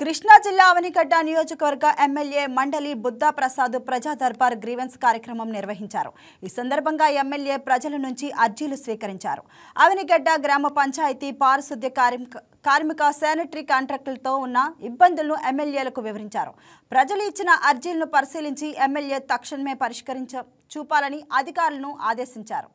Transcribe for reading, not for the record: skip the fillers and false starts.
కృష్ణా జిల్లా అవనిగడ్డ నియోజకవర్గ ఎమ్మెల్యే మండలి బుద్ధా ప్రసాద్ ప్రజా దర్బార్ గ్రీవెన్స్ కార్యక్రమం నిర్వహించారు. ఈ సందర్భంగా ఎమ్మెల్యే ప్రజల నుంచి అర్జీలు స్వీకరించారు. అవనిగడ్డ గ్రామ పంచాయతీ పారిశుద్ధ్య కార్మిక శానిటరీ కాంట్రాక్టులతో ఉన్న ఇబ్బందులను ఎమ్మెల్యేలకు వివరించారు. ప్రజలు ఇచ్చిన అర్జీలను పరిశీలించి ఎమ్మెల్యే తక్షణమే పరిష్కరించ చూపాలని అధికారులను ఆదేశించారు.